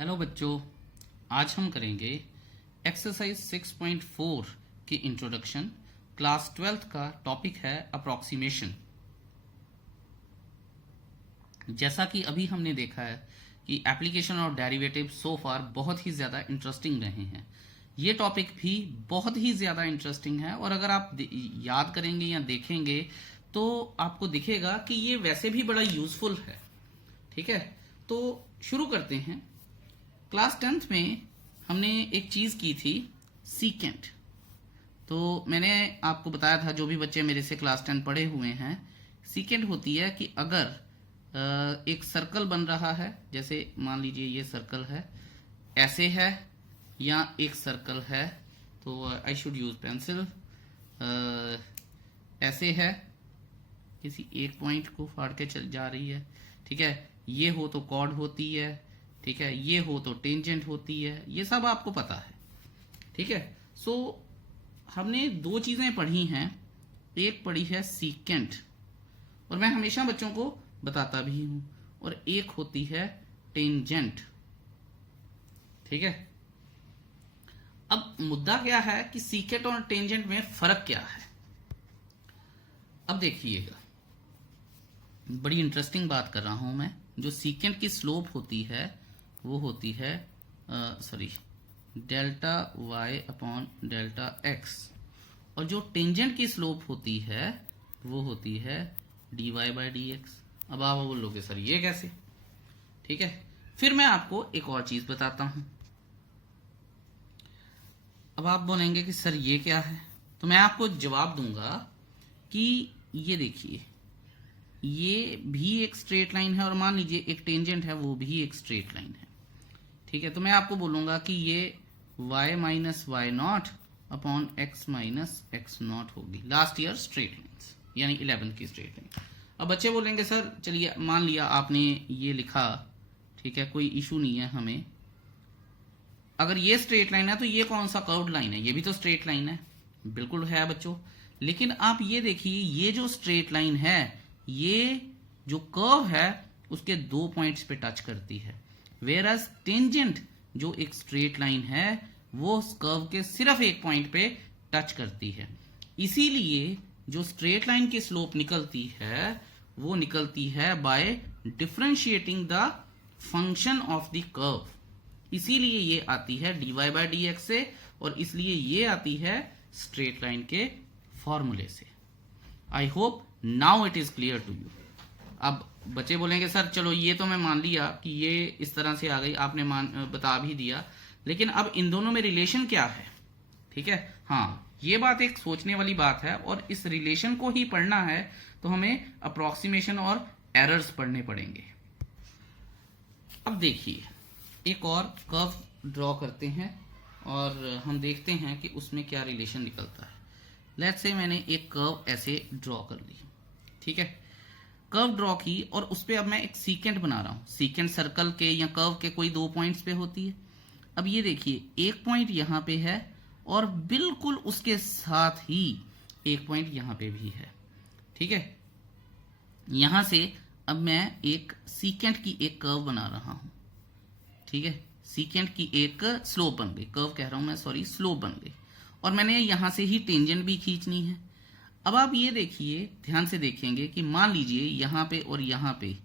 Hello बच्चों, आज हम करेंगे एक्सरसाइज 6.4 की इंट्रोडक्शन। क्लास 12th का टॉपिक है अप्रोक्सीमेशन। जैसा कि अभी हमने देखा है कि एप्लीकेशन और डेरिवेटिव सो फार बहुत ही ज़्यादा इंटरेस्टिंग रहे हैं। ये टॉपिक भी बहुत ही ज़्यादा इंटरेस्टिंग है और अगर आप याद करेंगे या देखेंगे तो आपको दिखेगा कि ये वैसे भी बड़ा यूजफुल है। ठीक है, तो शुरू करते हैं। क्लास 10th में हमने एक चीज़ की थी, सीकेंट। तो मैंने आपको बताया था, जो भी बच्चे मेरे से क्लास 10 पढ़े हुए हैं, सीकेंट होती है कि अगर एक सर्कल बन रहा है, जैसे मान लीजिए ये सर्कल है, ऐसे है, या एक सर्कल है, तो आई शुड यूज पेंसिल, ऐसे है, किसी एक पॉइंट को फाड़ के चल जा रही है। ठीक है, ये हो तो कॉर्ड होती है, ठीक है, ये हो तो टेंजेंट होती है, ये सब आपको पता है। ठीक है, सो हमने दो चीजें पढ़ी हैं। एक पढ़ी है सीकेंट, और मैं हमेशा बच्चों को बताता भी हूं, और एक होती है टेंजेंट। ठीक है, अब मुद्दा क्या है कि सीकेंट और टेंजेंट में फर्क क्या है। अब देखिएगा, बड़ी इंटरेस्टिंग बात कर रहा हूं मैं। जो सीकेंट की स्लोप होती है वो होती है delta Y upon delta X, और जो टेंजेंट की स्लोप होती है वो होती है D Y by D X. अब आप बोलोगे सर ये कैसे? ठीक है, फिर मैं आपको एक और चीज बताता हूं। अब आप बोलेंगे कि सर ये क्या है, तो मैं आपको जवाब दूंगा कि ये देखिए, ये भी एक स्ट्रेट लाइन है, और मान लीजिए एक टेंजेंट है, वो भी एक स्ट्रेट लाइन है। ठीक है, तो मैं आपको बोलूंगा कि ये y minus Y not upon X minus X not होगी, लास्ट ईयर स्ट्रेट लाइन्स, यानी 11th की स्ट्रेट लाइन। अब बच्चे बोलेंगे सर चलिए मान लिया आपने ये लिखा, ठीक है, कोई इशू नहीं है हमें। अगर ये स्ट्रेट लाइन है तो ये कौन सा कर्व्ड लाइन है? ये भी तो स्ट्रेट लाइन है। बिल्कुल है बच्चों, लेकिन आप ये देखिए, ये जो स्ट्रेट लाइन है, ये जो कर्व है उसके दो पॉइंट्स पे टच करती है, वेयरएज टेंजेंट जो एक स्ट्रेट लाइन है वो उस कर्व के सिर्फ एक पॉइंट पे टच करती है। इसीलिए जो स्ट्रेट लाइन की स्लोप निकलती है वो निकलती है by differentiating the function of the curve. इसीलिए ये आती है D Y by D X से, और इसलिए ये आती है स्ट्रेट लाइन के फॉर्मूले से। I hope now it is clear to you. अब बच्चे बोलेंगे सर चलो ये तो मैं मान लिया कि ये इस तरह से आ गई, आपने बता भी दिया, लेकिन अब इन दोनों में रिलेशन क्या है? ठीक है, हाँ, ये बात एक सोचने वाली बात है, और इस रिलेशन को ही पढ़ना है तो हमें अप्रोक्सीमेशन और एरर्स पढ़ने पड़ेंगे। अब देखिए, एक और कर्व ड्रॉ करते हैं और हम देखते हैं कि उसमें क्या रिलेशन निकलता है। लेट्स से मैंने एक कर्व ऐसे ड्रॉ कर ली, ठीक है, कर्व ड्रॉ की, और उस पर अब मैं एक सीकेंट बना रहा हूं। सीकेंट सर्कल के या कर्व के कोई दो पॉइंट्स पे होती है। अब ये देखिए, एक पॉइंट यहां पे है और बिल्कुल उसके साथ ही एक पॉइंट यहां पे भी है। ठीक है, यहां से अब मैं एक सीकेंट की एक कर्व बना रहा हूं। ठीक है, सीकेंट की एक स्लोप बन गई, कर्व कह रहा हूं मैं, सॉरी, स्लोप बन गई, और मैंने यहां से ही टेंजेंट भी खींचनी है। अब आप ये देखिए, ध्यान से देखेंगे कि मान लीजिए यहां पे और यहां पे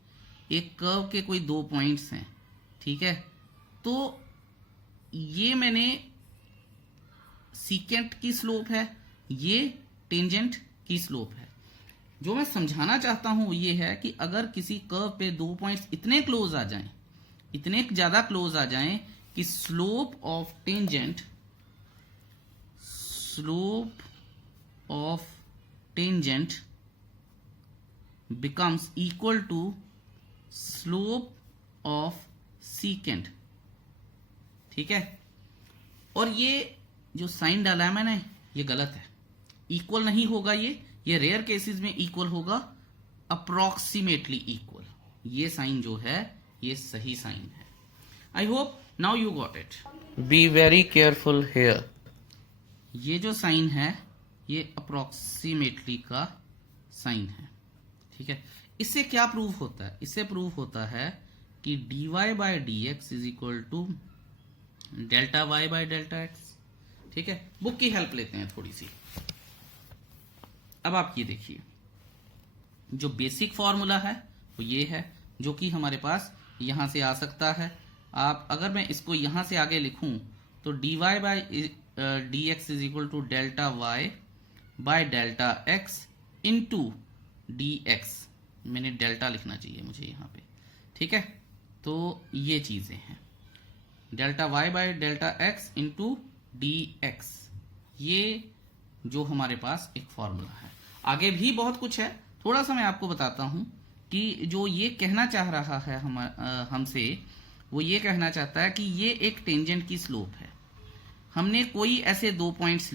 एक कर्व के कोई दो पॉइंट्स हैं। ठीक है, तो ये मैंने सीकेंट की स्लोप है, ये टेंजेंट की स्लोप है। जो मैं समझाना चाहता हूं ये है कि अगर किसी कर्व पे दो पॉइंट्स इतने क्लोज आ जाएं, इतने ज्यादा क्लोज आ जाएं कि slope of tangent becomes equal to slope of secant। ठीक है, और ये जो साइन डाला है मैंने, ये गलत है, इक्वल नहीं होगा। ये रेयर केसेस में इक्वल होगा, अप्रोक्सीमेटली इक्वल। ये साइन जो है ये सही साइन है। I hope now you got it. Be very careful here. ये जो साइन है ये अप्रोक्सीमेटली का साइन है। ठीक है, इससे क्या प्रूव होता है? इससे प्रूव होता है कि dy by dx is equal to delta Y by delta x. ठीक है, बुक की हेल्प लेते हैं थोड़ी सी। अब आप ये देखिए, जो बेसिक फॉर्मूला है वो ये है, जो कि हमारे पास यहां से आ सकता है। आप अगर मैं इसको यहां से आगे लिखूं तो dy by dx is equal to delta Y by delta X into dx। मैंने डेल्टा लिखना चाहिए मुझे यहाँ पे। ठीक है, तो ये चीजें हैं, delta Y by delta X into dx। ये जो हमारे पास एक फॉर्मूला है। आगे भी बहुत कुछ है, थोड़ा सा मैं आपको बताता हूं कि जो ये कहना चाह रहा है हमसे, वो ये कहना चाहता है कि ये एक टेंजेंट की स्लोप है। हमने कोई ऐसे दो पॉइंट्स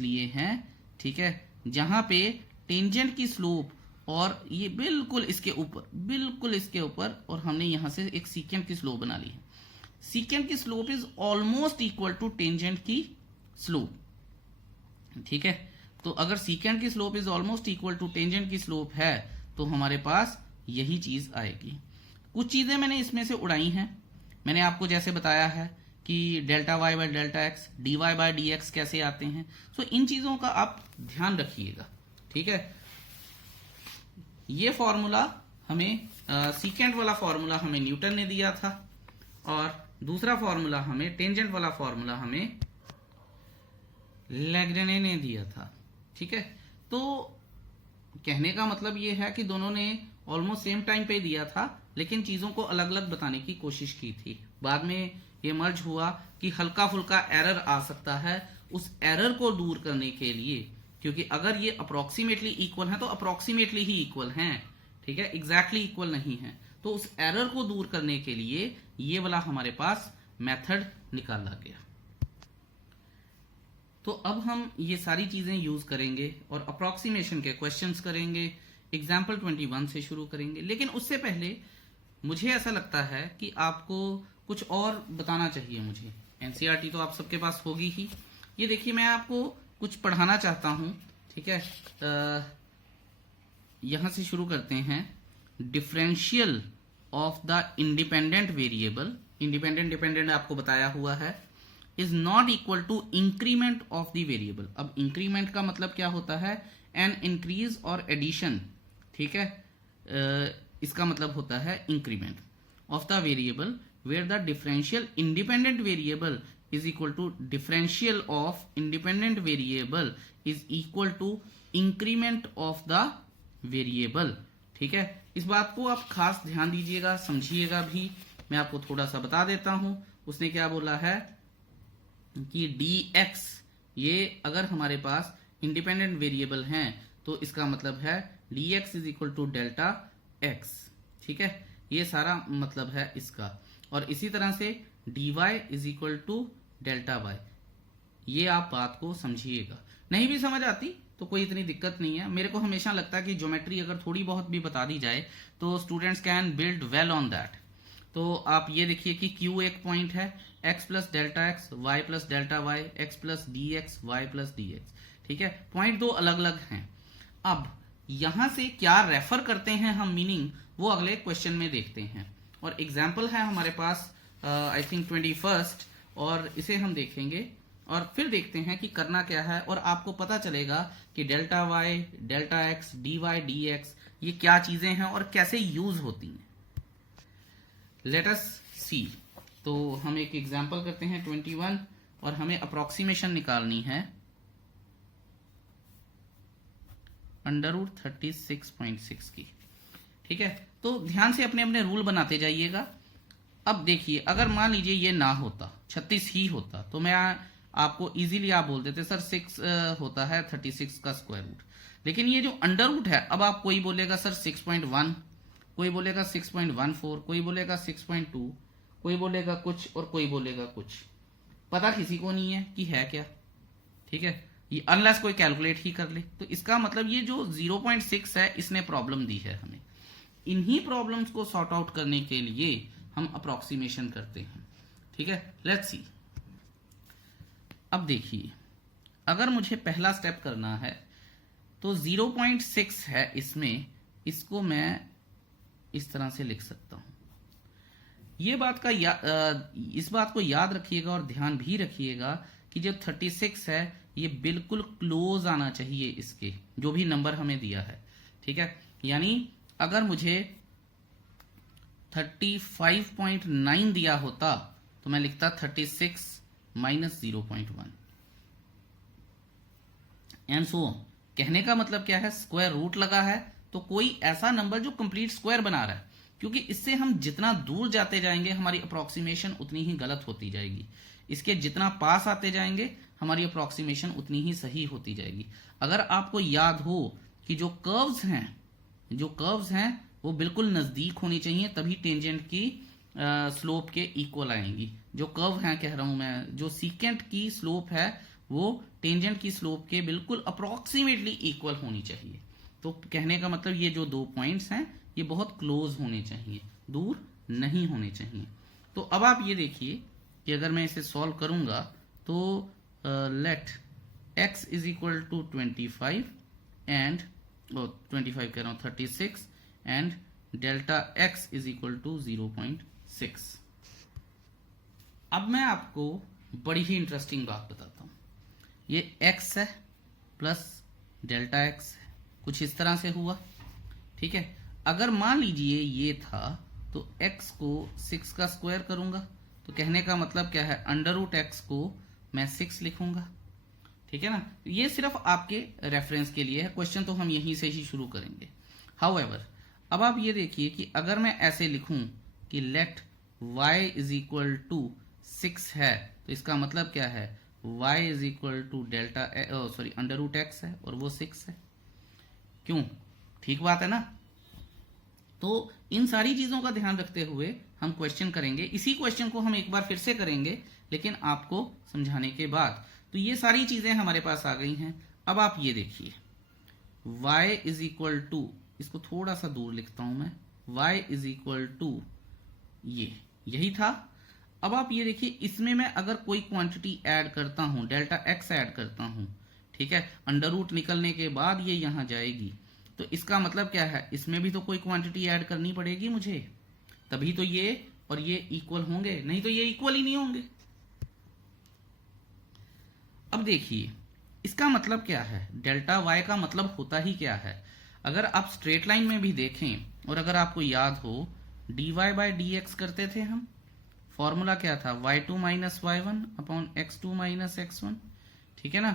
लिए हैं, ठीक है, जहां पे टेंजेंट की स्लोप और ये बिल्कुल इसके ऊपर और हमने यहां से एक सीकेंट की स्लोप बना ली है। सीकेंट की slope is almost equal to tangent की स्लोप। ठीक है, तो अगर सीकेंट की slope is almost equal to tangent की स्लोप है तो हमारे पास यही चीज आएगी। कुछ चीजें मैंने इसमें से उड़ाई हैं। मैंने आपको जैसे बताया है कि delta Y by delta X, D Y by D X कैसे आते हैं। सो इन चीजों का आप ध्यान रखिएगा। ठीक है, ये फॉर्मूला हमें सीकेंट वाला फॉर्मूला हमें न्यूटन ने दिया था और दूसरा फॉर्मूला हमें टेंजेंट वाला फॉर्मूला हमें लेग्रेने ने दिया था। ठीक है, तो कहने का मतलब ये है कि दोनों ने ऑलमोस्ट सेम टाइम पे दिया था, लेकिन चीजों को अलग अलग बताने की कोशिश की थी। बाद में ये मर्ज हुआ कि हल्का फुल्का एरर आ सकता है। उस एरर को दूर करने के लिए, क्योंकि अगर ये अप्रोक्सीमेटली इक्वल है तो अप्रोक्सीमेटली ही इक्वल हैं, ठीक है, एग्जैक्टली इक्वल नहीं है, तो उस एरर को दूर करने के लिए ये वाला हमारे पास मेथड निकाला गया। तो अब हम ये सारी चीजें यूज करेंगे और अप्रोक्सीमेशन के क्वेश्चंस करेंगे। एग्जाम्पल 21 से शुरू करेंगे, लेकिन उससे पहले मुझे ऐसा लगता है कि आपको कुछ और बताना चाहिए मुझे। एनसीईआरटी तो आप सबके पास होगी ही। ये देखिए, मैं आपको कुछ पढ़ाना चाहता हूं। ठीक है, यहां से शुरू करते हैं। Differential of the independent variable, independent dependent आपको बताया हुआ है, is not equal to increment of the variable. अब इंक्रीमेंट का मतलब क्या होता है? एन इंक्रीज और एडिशन। ठीक है, इसका मतलब होता है increment of the variable where the differential independent variable is equal to differential of independent variable is equal to increment of the variable. ठीक है, इस बात को आप खास ध्यान दीजिएगा, समझिएगा भी। मैं आपको थोड़ा सा बता देता हूं। उसने क्या बोला है कि dx, ये अगर हमारे पास इंडिपेंडेंट वेरिएबल हैं तो इसका मतलब है dx is equal to delta x। ठीक है, ये सारा मतलब है इसका। और इसी तरह से dy is equal to delta y। ये आप बात को समझिएगा। नहीं भी समझ आती तो कोई इतनी दिक्कत नहीं है। मेरे को हमेशा लगता है कि ज्योमेट्री अगर थोड़ी बहुत भी बता दी जाए तो students can build well on that. तो आप ये देखिए कि Q एक पॉइंट है, x plus delta X, y plus delta Y, x plus D X, Y plus D X. ठीक है, पॉइंट दो अलग अलग हैं। अब यहां से क्या रेफर करते हैं हम मीनिंग, वो अगले क्वेश्चन में देखते हैं। और एग्जाम्पल है हमारे पास आई थिंक 21, और इसे हम देखेंगे और फिर देखते हैं कि करना क्या है। और आपको पता चलेगा कि delta Y, delta X, D Y, D X ये क्या चीजें हैं और कैसे यूज होती हैं। Let us see. तो हम एक एग्जाम्पल करते हैं 21 और हमें अप्रोक्सीमेशन निकालनी है √36.6 की। ठीक है, तो ध्यान से अपने अपने रूल बनाते जाइएगा। अब देखिए, अगर मान लीजिए ये ना होता, 36 ही होता, तो मैं आपको इजीली आप बोल देते सर 6 होता है 36 का स्क्वायर रूट। लेकिन ये जो अंडर रूट है, अब आप कोई बोलेगा सर 6.1, कोई बोलेगा 6.14, कोई बोलेगा 6.2, कोई बोलेगा कुछ और कोई बोलेगा कुछ। पता किसी को नहीं है कि है क्या। ठीक है, ये अनलेस कोई कैलकुलेट ही कर ले। तो इसका मतलब ये जो 0.6 है इसने प्रॉब्लम दी है हमें। इन्हीं प्रॉब्लम्स को सॉर्ट आउट करने के लिए हम अप्रोक्सीमेशन करते हैं। ठीक है, लेट्स सी। अब देखिए, अगर मुझे पहला स्टेप करना है तो 0.6 है इसमें, इसको मैं इस तरह से लिख सकता हूं। ये इस बात को याद रखिएगा और ध्यान भी रखिएगा कि जो 36 है ये बिल्कुल क्लोज आना चाहिए इसके, जो भी नंबर हमें दिया है, ठीक है। यानी अगर मुझे 35.9 दिया होता तो मैं लिखता 36 माइनस 0.1 एंड सो ऑन। कहने का मतलब क्या है, स्क्वायर रूट लगा है तो कोई ऐसा नंबर जो कंप्लीट स्क्वायर बना रहा है, क्योंकि इससे हम जितना दूर जाते जाएंगे हमारी अप्रोक्सीमेशन उतनी ही गलत होती जाएगी, इसके जितना पास आते जाएंगे हमारी अप्रोक्सीमेशन उतनी ही सही होती जाएगी। अगर आपको याद हो कि जो कर्व्स हैं वो बिल्कुल नजदीक होनी चाहिए, तभी टेंजेंट की स्लोप के इक्वल आएंगी। जो कर्व है कह रहा हूं मैं, जो सीकेंट की स्लोप है वो टेंजेंट की स्लोप के बिल्कुल अप्रोक्सीमेटली इक्वल होनी चाहिए। तो कहने का मतलब ये जो 2 पॉइंट्स हैं ये बहुत क्लोज होने चाहिए, दूर नहीं होने चाहिए। तो अब आप ये देखिए कि अगर मैं इसे सॉल्व करूंगा तो let x is equal to 25 and 25 कह रहा हूं 36 and delta x is equal to 0.6। अब मैं आपको बड़ी ही इंटरेस्टिंग बात बताता हूं। ये x है प्लस डेल्टा x है, कुछ इस तरह से हुआ, ठीक है। अगर मान लीजिए ये था तो x को 6 का स्क्वायर करूंगा, तो कहने का मतलब क्या है, अंडर रूट x को मैं 6 लिखूंगा, ठीक है ना। ये सिर्फ आपके रेफरेंस के लिए है, क्वेश्चन तो हम यहीं से ही शुरू करेंगे। हाउएवर अब आप ये देखिए कि अगर मैं ऐसे लिखूं कि let y is equal to 6 है, तो इसका मतलब क्या है, y is equal to delta under root x है और वो 6 है। क्यों, ठीक बात है ना। तो इन सारी चीजों का ध्यान रखते हुए हम क्वेश्चन करेंगे। इसी क्वेश्चन को हम एक बार फिर से करेंगे, लेकिन आपको समझाने के बाद। तो ये सारी चीजें हमारे पास आ गई हैं। अब आप ये देखिए y इज इक्वल टू, इसको थोड़ा सा दूर लिखता हूं मैं, y इज इक्वल टू यही था। अब आप ये देखिए इसमें मैं अगर कोई क्वांटिटी ऐड करता हूं, डेल्टा x ऐड करता हूं, ठीक है, अंडर रूट निकलने के बाद ये यहां जाएगी, तो इसका मतलब क्या है, इसमें भी तो कोई क्वांटिटी ऐड करनी पड़ेगी मुझे, तभी तो ये और ये इक्वल होंगे, नहीं तो ये इक्वल ही नहीं होंगे। अब देखिए इसका मतलब क्या है, डेल्टा y का मतलब होता ही क्या है। अगर आप स्ट्रेट लाइन में भी देखें और अगर आपको याद हो dy बाय dx करते थे हम, फॉर्मूला क्या था, y2 minus y1 upon x2 minus x1, ठीक है ना।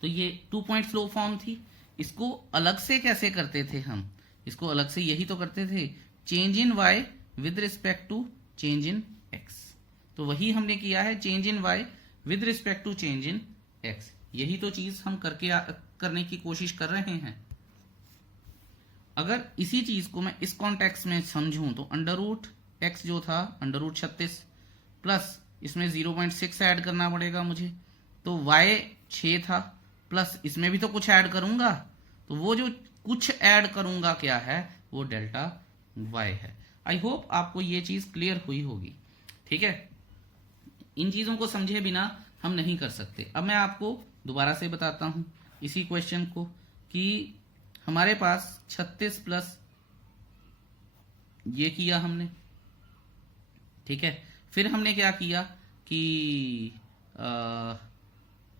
तो ये 2 पॉइंट स्लोप फॉर्म थी। इसको अलग से कैसे करते थे हम, इसको अलग से यही तो करते थे, change in y with respect to change in x। तो वही हमने किया है, change in y with respect to change in x। यही तो चीज हम करने की कोशिश कर रहे हैं। अगर इसी चीज को मैं इस कॉन्टेक्स्ट में समझूं तो अंडर रूट x जो था अंडर रूट 36 प्लस इसमें 0.6 ऐड करना पड़ेगा मुझे, तो y 6 था प्लस इसमें भी तो कुछ ऐड करूंगा, तो वो जो कुछ ऐड करूंगा क्या है, वो डेल्टा y है। आई होप आपको ये चीज क्लियर हुई होगी, ठीक है। इन चीजों को समझे बिना हम नहीं कर सकते। अब मैं आपको दोबारा से बताता हूं इसी क्वेश्चन को कि हमारे पास 36 प्लस ये किया हमने, ठीक है। फिर हमने क्या किया कि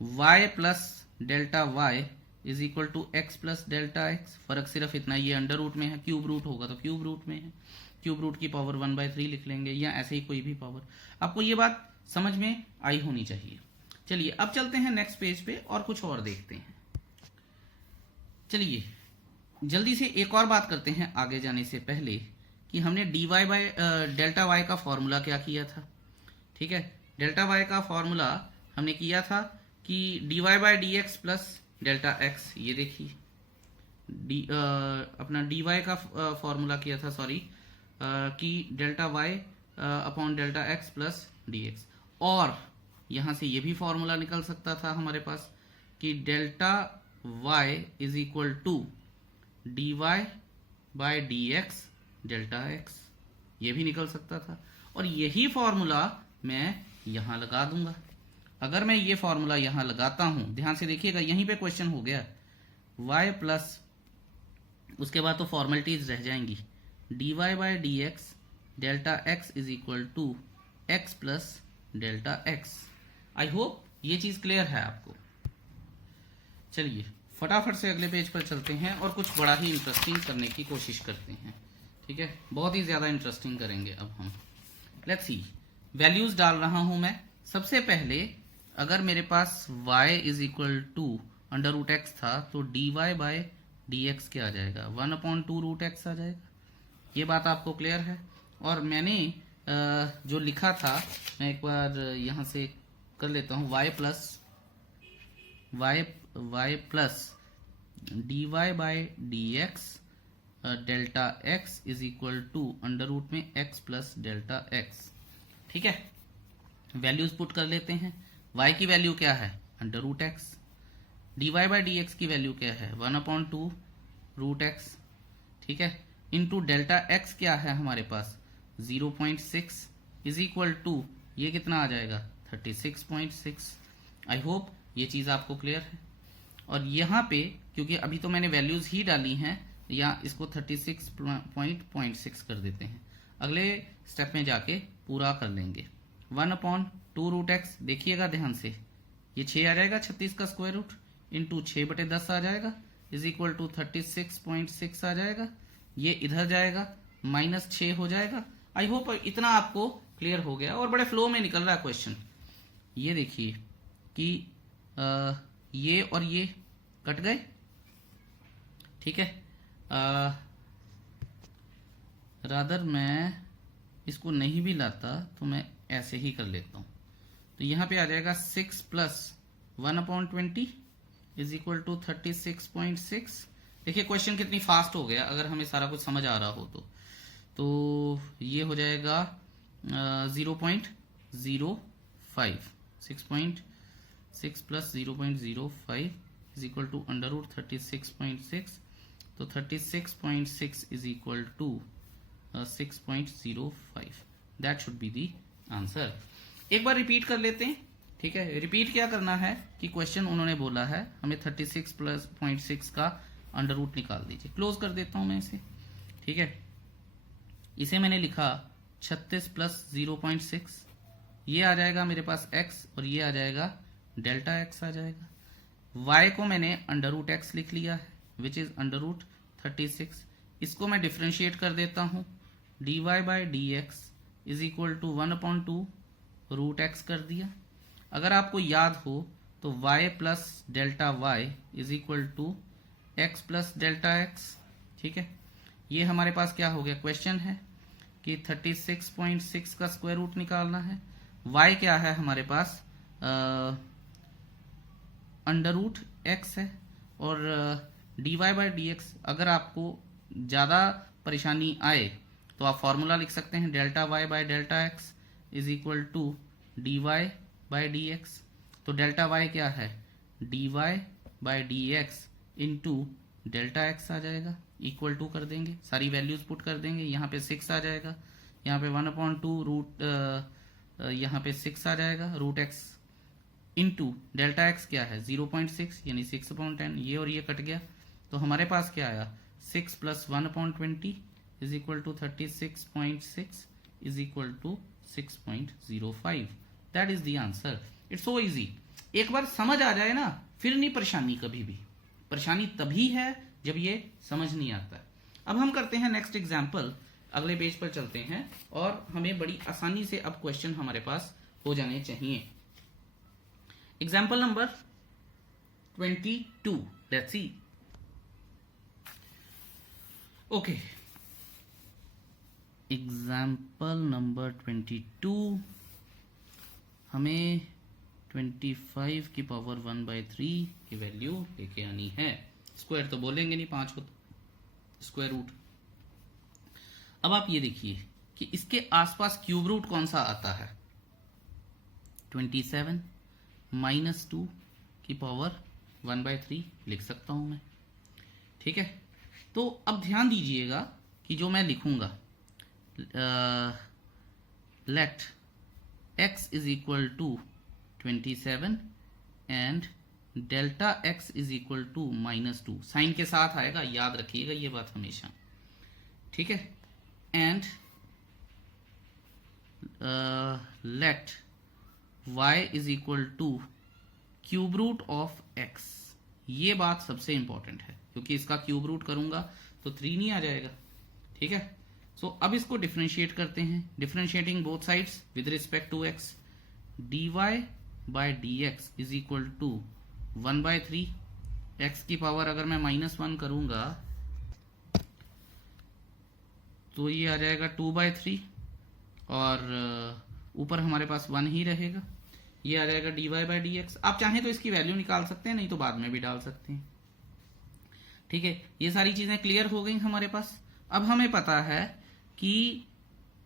y plus delta y is equal to x plus delta x। फर्क सिर्फ इतना, ये अंडर रूट में है, क्यूब रूट होगा तो क्यूब रूट में है, क्यूब रूट की पावर 1/3 लिख लेंगे, या ऐसे ही कोई भी पावर। आपको ये बात समझ में आई होनी चाहिए। चलिए अब चलते हैं नेक्स्ट पेज पे और कुछ और देखते हैं। चलिए जल्दी से एक और बात करते हैं आगे जाने से पहले कि हमने dy बाय डेल्टा y का फॉर्मूला क्या किया था, ठीक है। डेल्टा y का फॉर्मूला हमने किया था कि dy by dx plus delta x। ये देखिए अपना dy का फॉर्मूला किया था, सॉरी, कि delta y upon delta x plus dx। और यहां से ये भी फॉर्मूला निकल सकता था हमारे पास कि delta y is equal to dy by dx delta x, ये भी निकल सकता था। और यही फॉर्मूला मैं यहां लगा दूंगा। अगर मैं ये फॉर्मूला यहां लगाता हूं, ध्यान से देखिएगा, यहीं पे क्वेश्चन हो गया, y प्लस, उसके बाद तो फॉर्मेलिटीज रह जाएंगी, D Y by D x delta x is equal to x plus delta X. I hope ये चीज क्लियर है आपको। चलिए फटाफट से अगले पेज पर चलते हैं और कुछ बड़ा ही इंटरेस्टिंग करने की कोशिश करते हैं। ठीक है, बहुत ही ज्यादा इंटरेस्टिंग करेंगे अब हम। लेट्स सी, वैल्यूज डाल रहा हूं मैं। सबसे पहले अगर मेरे पास y is equal to under root X था तो D Y by D X क्या आ जाएगा, 1/2 रूट एक्स आ जाएगा। ये बात आपको क्लियर है। और मैंने जो लिखा था मैं एक बार यहां से कर लेता हूं, y plus d Y by D x delta x is equal to under root में x प्लस डेल्टा एक्स। ठीक है, वैल्यूज पुट कर लेते हैं। y की वैल्यू क्या है, under root x. D Y by D x की वैल्यू क्या है, 1/2 रूट एक्स। ठीक है, इंटू डेल्टा एक्स क्या है हमारे पास, 0.6 इज इक्वल टू ये कितना आ जाएगा, 36.6। आई होप ये चीज आपको क्लियर है। और यहाँ पे क्योंकि अभी तो मैंने वैल्यूज ही डाली हैं, या इसको 36.6 कर देते हैं। अगले स्टेप में जाके पूरा कर लेंगे। 1/2 रूट एक्स, देखिएगा ध्यान से, ये 6 आ जाएगा 36 का स्क्वायर रूट, इंटू 6/10 आ जाएगा इज इक्वल टू 36.6 आ जाएगा। ये इधर जाएगा -6 हो जाएगा। आई होप इतना आपको क्लियर हो गया और बड़े फ्लो में निकल रहा है क्वेश्चन। ये देखिए कि ये और ये कट गए। ठीक है, रादर मैं इसको नहीं भी लाता तो मैं ऐसे ही कर लेता हूं। तो यहां पे आ जाएगा 6 प्लस 1/20 इज इक्वल टू 36.6। देखिए क्वेश्चन कितनी फास्ट हो गया अगर हमें सारा कुछ समझ आ रहा हो तो ये हो जाएगा 0.05, 6.6 plus 0.05 is equal to under root 36.6। तो 36.6 is equal to 6.05। That should be the answer. एक बार रिपीट कर लेते हैं। ठीक है, रिपीट क्या करना है कि क्वेश्चन उन्होंने बोला है हमें 36.6 का अंडर रूट निकाल दीजिए। क्लोज कर देता हूं मैं इसे। ठीक है, इसे मैंने लिखा 36 प्लस 0.6, ये आ जाएगा मेरे पास x और ये आ जाएगा डेल्टा x आ जाएगा। y को मैंने अंडर रूट एक्स लिख लिया है विच इज अंडर रूट 36। इसको मैं डिफ्रेंशिएट कर देता हूं, d Y by D x is equal to 1/2 root x कर दिया। अगर आपको याद हो तो y plus delta y is equal to x plus delta x. ठीक है, ये हमारे पास क्या हो गया, क्वेश्चन है कि 36.6 का स्क्वायर रूट निकालना है। y क्या है हमारे पास, अंडर रूट एक्स है। और d Y by D x, अगर आपको ज्यादा परेशानी आए तो आप फॉर्मूला लिख सकते हैं, delta y by delta x is equal to d Y by D x. तो डेल्टा वाई क्या है, D Y by D x into delta x आ जाएगा, इक्वल टू कर देंगे, सारी वैल्यूज पुट कर देंगे। यहाँ पे 6 आ जाएगा, यहाँ पे 1/2 रूट, यहाँ पे 6 आ जाएगा root x into delta x क्या है 0.6 यानी 6/10। ये और ये कट गया तो हमारे पास क्या आया, 6 plus 1/20 is equal to 36.6 is equal to 6.05। That is the answer. It's so easy. एक बार समझ आ जाए ना फिर नहीं परेशानी कभी भी। परेशानी तभी है जब ये समझ नहीं आता। अब हम करते हैं नेक्स्ट एग्जाम्पल। अगले पेज पर चलते हैं और हमें बड़ी आसानी से अब क्वेश्चन हमारे पास हो जाने चाहिए। Example number 22, let's see. Okay, example number 22, हमें 25 की पावर 1/3 की वैल्यू लेके आनी है। स्क्वायर तो बोलेंगे नहीं, 5 को स्क्वायर रूट। अब आप ये देखिए कि इसके आसपास क्यूब रूट कौन सा आता है, 27 माइनस 2 की पावर 1/3 लिख सकता हूं मैं। ठीक है, तो अब ध्यान दीजिएगा कि जो मैं लिखूंगा, let x is equal to 27 and delta x is equal to -2, sign के साथ आएगा, याद रखिएगा ये बात हमेशा। ठीक है, and let y is equal to cube root of x। ये बात सबसे इंपॉर्टेंट है, क्योंकि इसका क्यूब रूट करूंगा तो 3 नहीं आ जाएगा। ठीक है, सो अब इसको डिफरेंशिएट करते हैं। Differentiating both sides with respect to x, dy by dx is equal to 1/3। x की पावर अगर मैं -1 करूंगा तो ये आ जाएगा 2/3, और ऊपर हमारे पास 1 ही रहेगा। ये आ जाएगा dy बाय dx। आप चाहें तो इसकी वैल्यू निकाल सकते हैं, नहीं तो बाद में भी डाल सकते हैं। ठीक है, ये सारी चीजें क्लियर हो गई हमारे पास। अब हमें पता है कि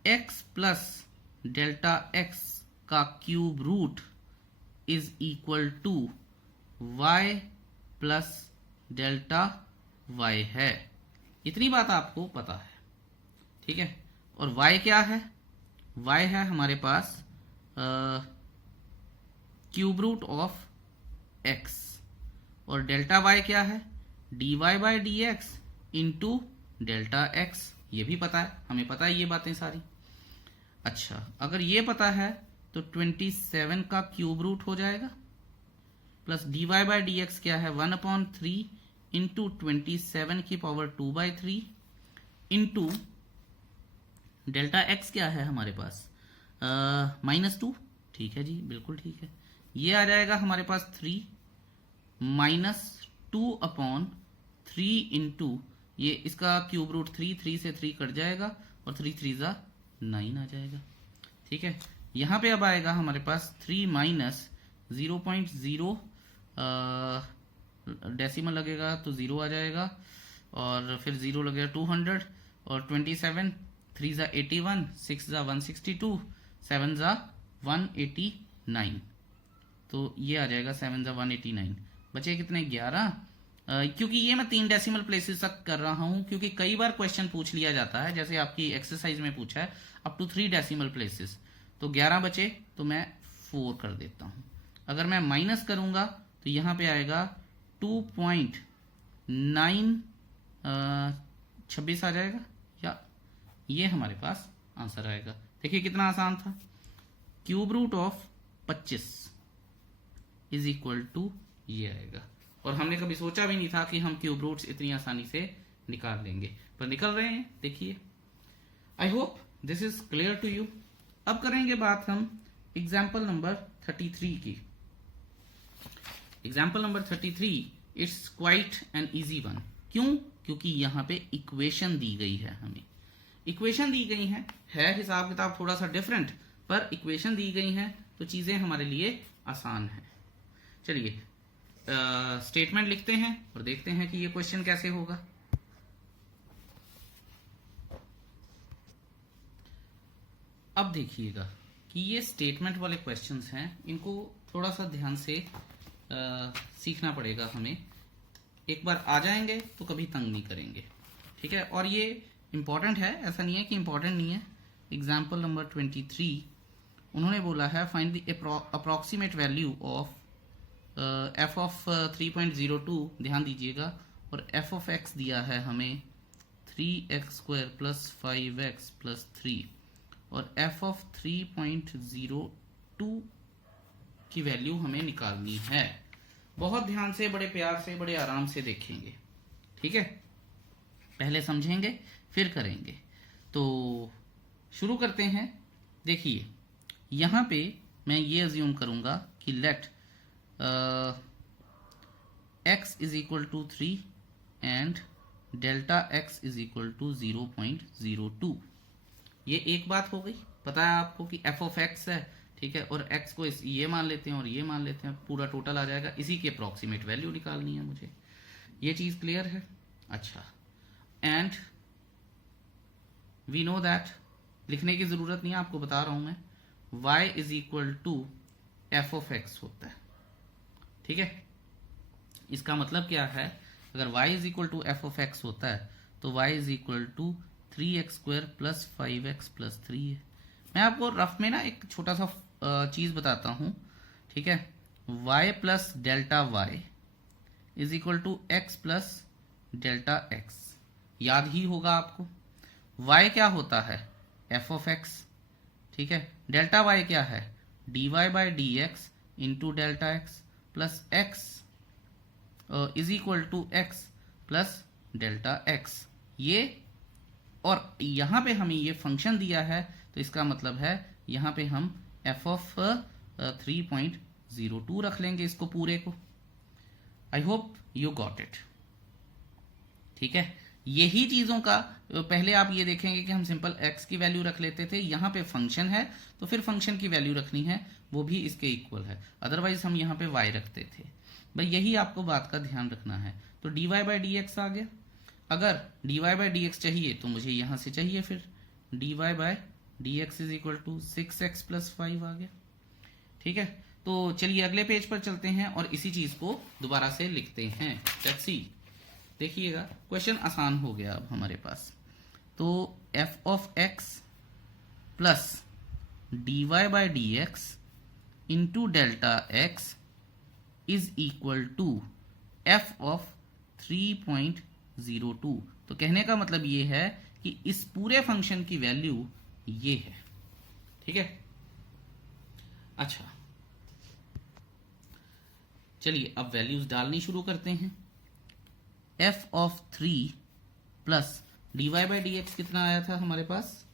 x प्लस डेल्टा x का cube root is equal to y plus delta y है। इतनी बात आपको पता है। ठीक है, और y क्या है? y है हमारे पास क्यूब रूट ऑफ x, और डेल्टा y क्या है? dy by dx into delta x। ये भी पता है, हमें पता है ये बातें सारी। अच्छा, अगर ये पता है तो 27 का क्यूब रूट हो जाएगा, प्लस dy बाय dx क्या है? 1/3 इंटू 27 की पावर 2/3 इंटू डेल्टा x क्या है हमारे पास? -2। ठीक है जी, बिल्कुल ठीक है। ये आ जाएगा हमारे पास 3 -2/3 इंटू ये इसका क्यूब रूट 3 से 3 कट जाएगा, और 3 3 जा 9 आ जाएगा। ठीक है, यहाँ पे अब आएगा हमारे पास 3 माइनस 0.0 डेसिमल लगेगा तो 0 आ जाएगा, और फिर 0 लगेगा 200, और 27 3 जा 81, 6 जा 162, 7 जा 189, तो ये आ जाएगा 7 जा 189। बचे कितने? 11। क्योंकि ये मैं 3 डेसिमल प्लेसेस तक कर रहा हूं, क्योंकि कई बार क्वेश्चन पूछ लिया जाता है, जैसे आपकी एक्सरसाइज में पूछा है अप टू 3 डेसिमल प्लेसेस। तो 11 बचे तो मैं 4 कर देता हूं। अगर मैं माइनस करूंगा तो यहां पे आएगा 2.926 आ जाएगा, या ये हमारे पास आंसर आएगा। देखिए कितना आसान था। Cube root of 25 is equal to ये आएगा, और हमने कभी सोचा भी नहीं था कि हम क्यूब रूट्स इतनी आसानी से निकाल लेंगे, पर निकल रहे हैं। देखिए, I hope this is clear to you. अब करेंगे बात हम एग्जाम्पल नंबर 33 की। Example number 33 it's quite an easy one. क्यों? क्योंकि यहाँ पे इक्वेशन दी गई है। हमें इक्वेशन दी गई है हिसाब किताब थोड़ा सा डिफरेंट, पर इक्वेशन दी गई है तो चीजें हमारे लिए आसान है। चलिए स्टेटमेंट लिखते हैं और देखते हैं कि ये क्वेश्चन कैसे होगा। अब देखिएगा कि ये स्टेटमेंट वाले क्वेश्चंस हैं, इनको थोड़ा सा ध्यान से सीखना पड़ेगा हमें। एक बार आ जाएंगे तो कभी तंग नहीं करेंगे। ठीक है, और ये इंपॉर्टेंट है, ऐसा नहीं है कि इंपॉर्टेंट नहीं है। एग्जाम्पल नंबर 23 उन्होंने बोला है find the approximate value of f of 3.02। ध्यान दीजिएगा, और f ऑफ x दिया है हमें 3x² प्लस 5x प्लस 3, और f ऑफ 3.02 की वैल्यू हमें निकालनी है। बहुत ध्यान से, बड़े प्यार से, बड़े आराम से देखेंगे। ठीक है, पहले समझेंगे फिर करेंगे। तो शुरू करते हैं। देखिए यहां पे मैं ये अज्यूम करूंगा कि let x is equal to 3 and delta x is equal to 0.02। ये एक बात हो गई। पता है आपको कि f ऑफ x है, ठीक है, और x को ये मान लेते हैं और ये मान लेते हैं, पूरा टोटल आ जाएगा। इसी की अप्रॉक्सीमेट वैल्यू निकालनी है मुझे। ये चीज क्लियर है? अच्छा, एंड वी नो दैट, लिखने की जरूरत नहीं है, आपको बता रहा हूं मैं, y is equal to f of x होता है। ठीक है, इसका मतलब क्या है? अगर y is equal to f of x होता है तो y is equal to 3x² plus 5x plus 3 है। मैं आपको रफ में ना एक छोटा सा चीज बताता हूं। ठीक है, y plus delta y is equal to x plus delta x, याद ही होगा आपको। y क्या होता है, एफ ऑफ एक्स, ठीक है। डेल्टा y क्या है, dy by D x into delta x plus x is equal to x plus delta x. ये और यहां पे हमें ये फंक्शन दिया है, तो इसका मतलब है यहां पे हम एफ ऑफ 3.02 रख लेंगे इसको पूरे को। I hope you got it, ठीक है। यही चीजों का पहले आप ये देखेंगे कि हम सिंपल x की वैल्यू रख लेते थे, यहां पे फंक्शन है तो फिर फंक्शन की वैल्यू रखनी है, वो भी इसके इक्वल है, अदरवाइज हम यहाँ पे y रखते थे। भाई यही आपको बात का ध्यान रखना है। तो dy बाई डी एक्स आ गया, अगर dy बाई डी एक्स चाहिए तो मुझे यहां से चाहिए फिर dy by D x is equal to 6x plus 5 आ गया, ठीक है। तो चलिए अगले पेज पर चलते हैं और इसी चीज को दोबारा से लिखते हैं। लेट्स सी, देखिएगा क्वेश्चन आसान हो गया अब हमारे पास। तो f of x plus d Y by D x into delta x is equal to f of 3.02। तो कहने का मतलब ये है कि इस पूरे फंक्शन की वैल्यू ये है, ठीक है। अच्छा चलिए अब वैल्यूज डालनी शुरू करते हैं। F of 3 plus d Y by D x कितना आया था हमारे पास,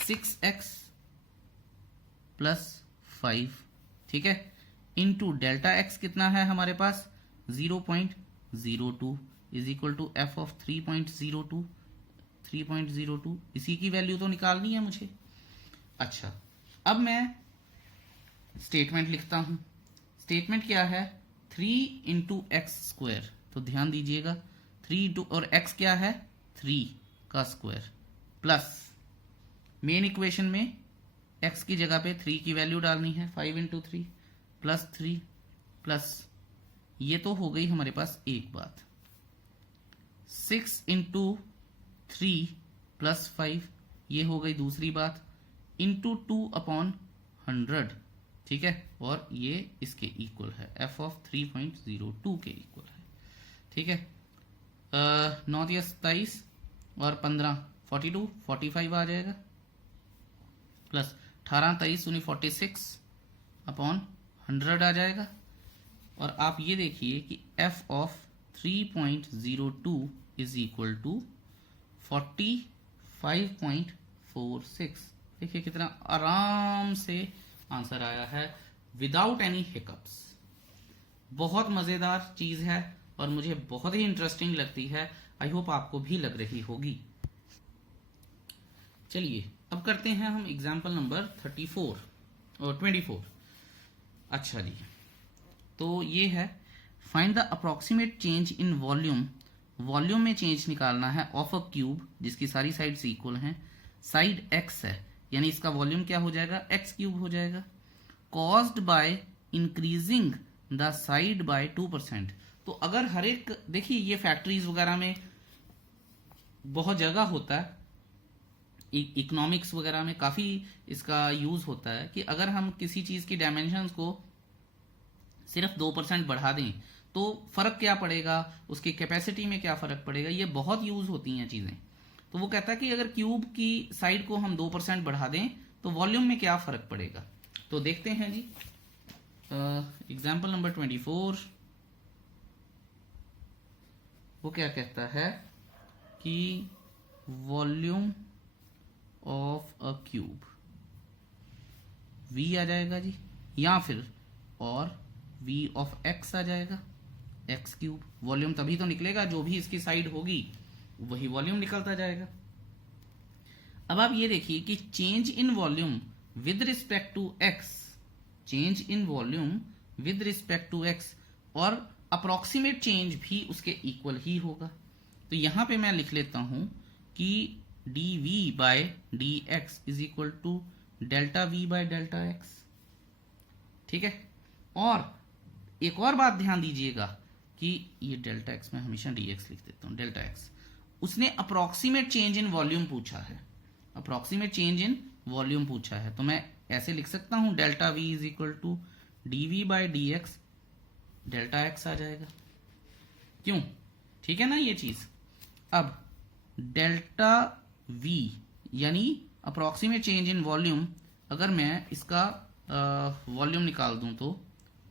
6x प्लस 5, ठीक है, इंटू डेल्टा एक्स कितना है हमारे पास 0.02 is equal to f of 3.02। इसी की वैल्यू तो निकालनी है मुझे। अच्छा अब मैं स्टेटमेंट लिखता हूं। स्टेटमेंट क्या है, 3 इंटू एक्स स्क्वायर, तो ध्यान दीजिएगा 3 इंटू और x क्या है 3 का स्क्वायर, प्लस मेन इक्वेशन में x की जगह पे 3 की वैल्यू डालनी है, 5 इंटू 3 प्लस 3 प्लस ये तो हो गई हमारे पास एक बात, 6 इंटू 3 प्लस 5 ये हो गई दूसरी बात, इंटू 2/100, ठीक है, और ये इसके इक्वल है, एफ ऑफ 3.02 के इक्वल है, ठीक है। 9 27 और 15 42 45 आ जाएगा, प्लस 18 23 46/100 आ जाएगा। और आप ये देखिए कि f of 3.02 is equal to 45.46। देखिए कितना आराम से आंसर आया है विदाउट एनी हिकअप्स। बहुत मजेदार चीज है और मुझे बहुत ही इंटरेस्टिंग लगती है, आई होप आपको भी लग रही होगी। चलिए अब करते हैं हम एग्जाम्पल नंबर 34 और 24। अच्छा जी, तो ये है find the approximate change in volume. Volume में चेंज निकालना है ऑफ अ क्यूब जिसकी सारी साइड्स इक्वल हैं, साइड x है यानी इसका वॉल्यूम क्या हो जाएगा x क्यूब हो जाएगा, caused by increasing the side by 2%। तो अगर हर एक, देखिए ये फैक्ट्रीज वगैरह में बहुत जगह होता है, इकोनॉमिक्स वगैरह में काफी इसका यूज होता है कि अगर हम किसी चीज की डायमेंशंस को सिर्फ 2% बढ़ा दें तो फर्क क्या पड़ेगा, उसकी कैपेसिटी में क्या फर्क पड़ेगा, ये बहुत यूज होती हैं चीजें। तो वो कहता है कि अगर क्यूब की साइड को हम 2% बढ़ा दें तो वॉल्यूम में क्या फर्क पड़ेगा। तो देखते हैं जी, एग्जाम्पल नंबर 24 वो क्या कहता है कि volume of a cube v आ जाएगा जी, या फिर और v ऑफ x आ जाएगा, x क्यूब। वॉल्यूम तभी तो निकलेगा जो भी इसकी साइड होगी वही वॉल्यूम निकलता जाएगा। अब आप ये देखिए कि change in volume with respect to x, change in volume with respect to x और अप्रोक्सीमेट चेंज भी उसके इक्वल ही होगा। तो यहां पे मैं लिख लेता हूं कि dv by dx is equal to delta v by delta x, ठीक है। और एक और बात ध्यान दीजिएगा कि ये डेल्टा x में हमेशा dx लिख देता हूं, डेल्टा x उसने अप्रोक्सीमेट चेंज इन वॉल्यूम पूछा है, अप्रोक्सीमेट चेंज इन वॉल्यूम पूछा है, तो मैं ऐसे लिख सकता हूं delta v is equal to dv by dx delta x आ जाएगा। क्यों, ठीक है ना ये चीज। अब डेल्टा v यानी अप्रोक्सीमेट चेंज इन वॉल्यूम, अगर मैं इसका वॉल्यूम निकाल दूं तो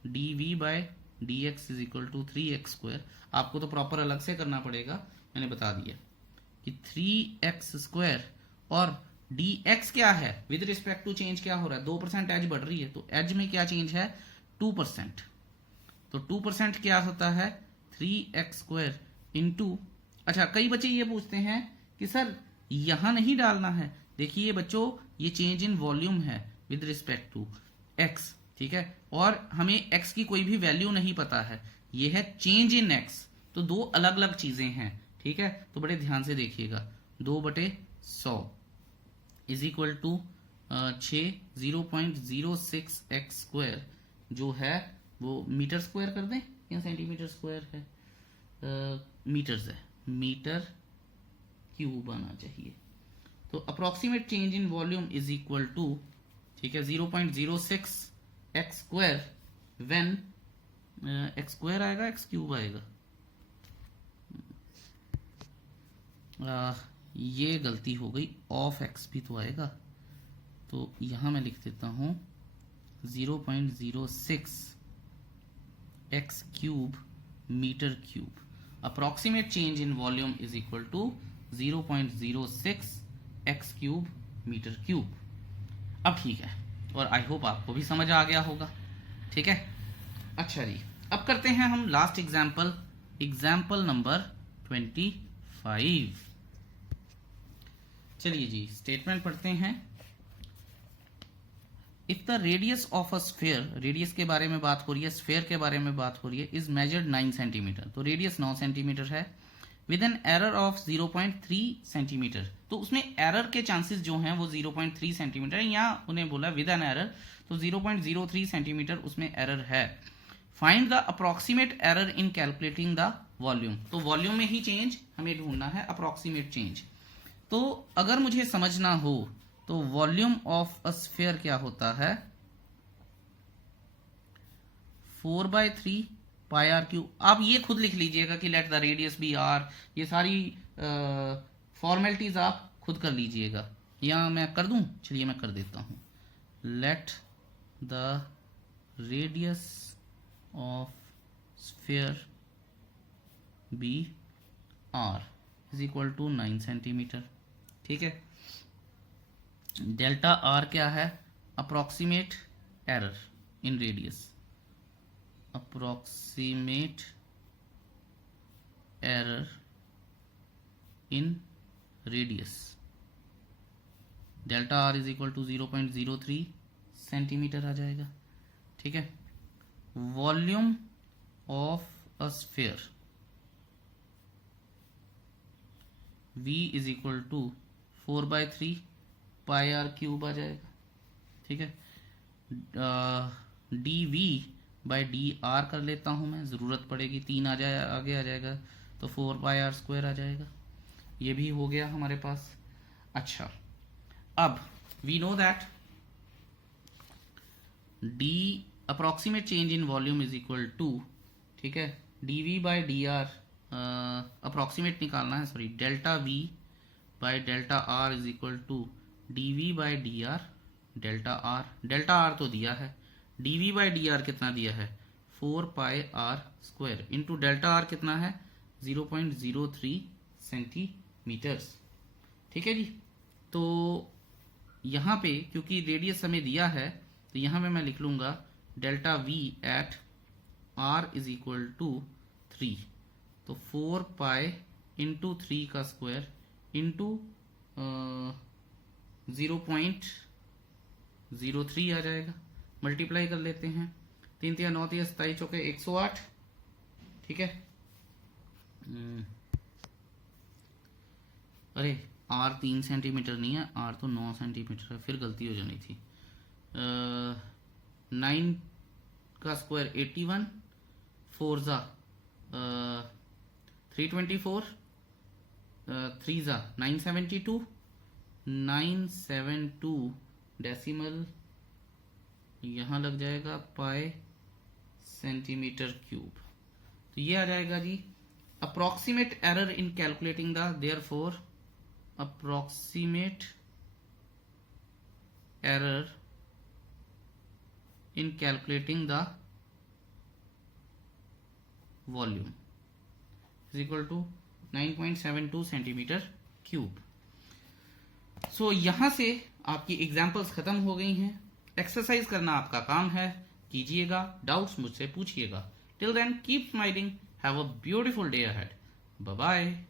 d v by D x is equal to 3x²। आपको तो प्रॉपर अलग से करना पड़ेगा, मैंने बता दिया कि 3x² और डी एक्स क्या है विद रिस्पेक्ट टू चेंज क्या हो रहा है, 2% एज बढ़ रही है, तो एज में क्या चेंज है 2%, तो 2% क्या होता है 3x² इंटू। अच्छा, कई बच्चे ये पूछते हैं कि सर यहां नहीं डालना है। देखिए बच्चों, ये चेंज इन वॉल्यूम है विद रिस्पेक्ट टू x, ठीक है, और हमें x की कोई भी वैल्यू नहीं पता है, ये है चेंज इन x, तो दो अलग अलग चीजें हैं, ठीक है। तो बड़े ध्यान से देखिएगा, 2/100 इज इक्वल टू 0.06x² जो है वो मीटर स्क्वायर कर दें या सेंटीमीटर स्क्वायर है, मीटर्स है, मीटर क्यूब आना चाहिए। तो approximate change in volume is equal to, ठीक है, 0.06x² व्हेन x² आएगा x³ आएगा, ये गलती हो गई, ऑफ x भी तो आएगा, तो यहां मैं लिख देता हूं 0.06x³ metre cube. Approximate change in volume is equal to 0.06x³ metre cube. अब ठीक है, और आई होप आपको भी समझ आ गया होगा, ठीक है। अच्छा जी, अब करते हैं हम लास्ट एग्जाम्पल, एग्जाम्पल नंबर 25। चलिए जी, स्टेटमेंट पढ़ते हैं। If the radius of a sphere, radius के बारे में बात हो रही है, स्फीयर के बारे में बात हो रही है, इज मेजर्ड 9 सेंटीमीटर, तो रेडियस 9 सेंटीमीटर है, with an error of 0.3 centimetre, तो उसमें एरर के चांसेस जो हैं वो 0.3 सेंटीमीटर है, यहाँ उन्हें बोला विद एन एरर, तो 0.03 सेंटीमीटर उसमें एरर है। Find the approximate error in calculating the volume, तो वॉल्यूम में ही चेंज हमें ढूंढना है, अप्रोक्सीमेट चेंज। तो अगर मुझे समझना हो तो वॉल्यूम ऑफ अ स्फीयर क्या होता है, 4/3 पाई आर क्यूब। आप ये खुद लिख लीजिएगा कि let the radius be r, ये सारी फॉर्मेलिटीज आप खुद कर लीजिएगा, या मैं कर दूं, चलिए मैं कर देता हूं, let the radius of sphere be r is equal to 9 centimetre, ठीक है। डेल्टा आर क्या है, approximate error in radius, approximate error in radius, delta r is equal to 0.03 centimetre आ जाएगा, ठीक है। Volume of a sphere v is equal to 4/3 pi r cube आ जाएगा, ठीक है। D v by d r कर लेता हूं मैं, जरूरत पड़ेगी 3 आ जाए, आगे आ जाएगा, तो 4πr² आ जाएगा, ये भी हो गया हमारे पास। अच्छा, अब we know that the approximate change in volume is equal to, ठीक है, d v by d r, approximate निकालना है, sorry, delta v by delta r is equal to d v by d r delta r, delta r तो दिया है, d v by d r कितना दिया है 4πr² इंटू डेल्टा आर कितना है 0.03 सेंटीमीटर्स, ठीक है जी। तो यहाँ पे क्योंकि रेडियस हमें दिया है, तो यहाँ पे मैं लिख लूंगा delta v at r is equal to 3, तो 4π इंटू 3 का स्क्वायर इंटू 0.03 आ जाएगा, मल्टीप्लाई कर लेते हैं, 3 × 9 = 27 × 108, ठीक है। अरे आर 3 सेंटीमीटर नहीं है, आर तो 9 सेंटीमीटर है, फिर गलती हो जानी थी। 9 का स्क्वायर 81, 4 ज़ा 324, 3 ज़ा 972, 972 डेसिमल यहाँ लग जाएगा पाई सेंटीमीटर क्यूब, तो ये आ जाएगा जी approximate error in calculating the, therefore approximate error in calculating the volume is equal to 9.72 centimetre cube. So यहां से आपकी एग्जाम्पल्स खत्म हो गई हैं। एक्सरसाइज करना आपका काम है, कीजिएगा, डाउट्स मुझसे पूछिएगा। Till then keep smiling, have a beautiful day ahead, bye bye.